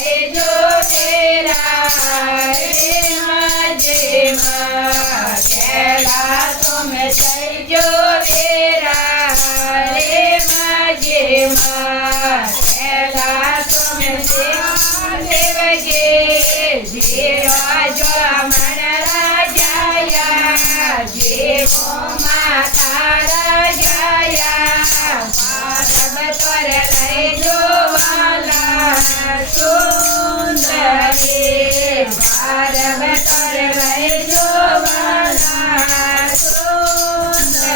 લઈ જો વેરા રે મજેમાં પેલા તમે થઈ જો વેરા રે મજેમાં પેલા તમે દેવગે જીરા જો મણ રાજાયા જીવો માતા રાજાયા પારબ પર લઈ જો વાલા સુંદરી પારબ પર લઈ જો વાલા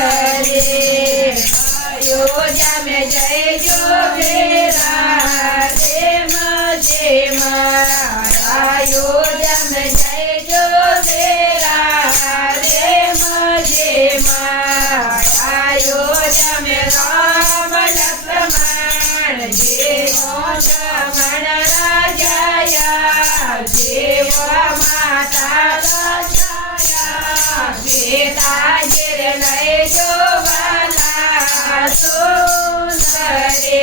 સુંદરી અયોધ્યા में जय जो वेरा रे मजेमा अयोध्या में जय जो वेरा रे मजेमा अयोध्या में राम लक्ष्मण जीवो श्रमण राजाया जीव माता राजाया सीता गिर लय जो वाला सुंदरी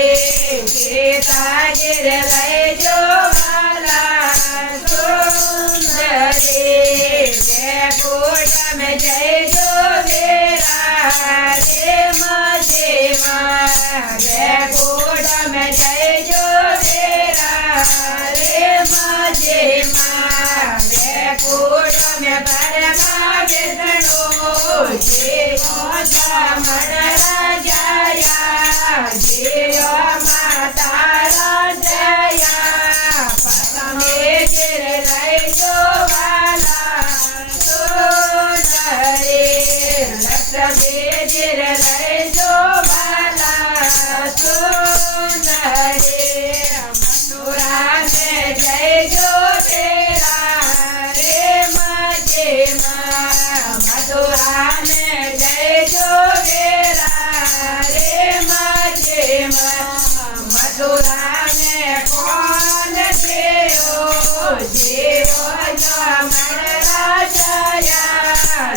सीता गिर लय जो वाला सुंदरी वैकुंठ में जय जो वेरा रे मजेमा वैकुंठ में जय जो वेरा रे मजेमा वैकुंठ में परमा विष्णु जीवो श्रमण राजाया जीव माता राजाया पदमे गिर लय जो वाला सुंदरी लक्ष्मी गिर लय जो वाला सुंदरी मथुरा में जय जो वेरा रे मजेमा मथुरा में जय जो वेरा रे मजेमा मथुरा में कौन देव जीव श्रमण राजाया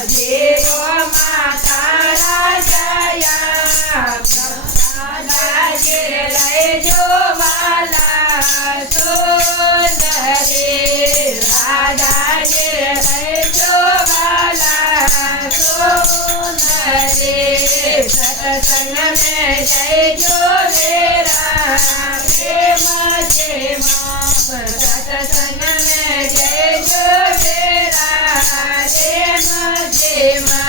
जीव माता राजाया राजा गिर लय जो वाला सुंदरी राजा गिर लय जो वाला सुंदरी सत्संग में जय जो वेरा रे मजेमा सत्संग में जय जो वेरा रे मजेमा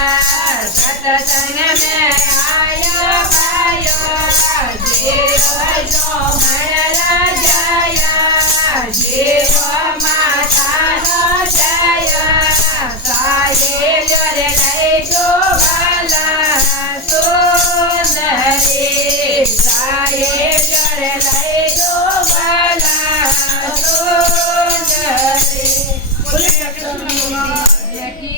सत्संग में आया पायो जीव जो मण राजाया जीव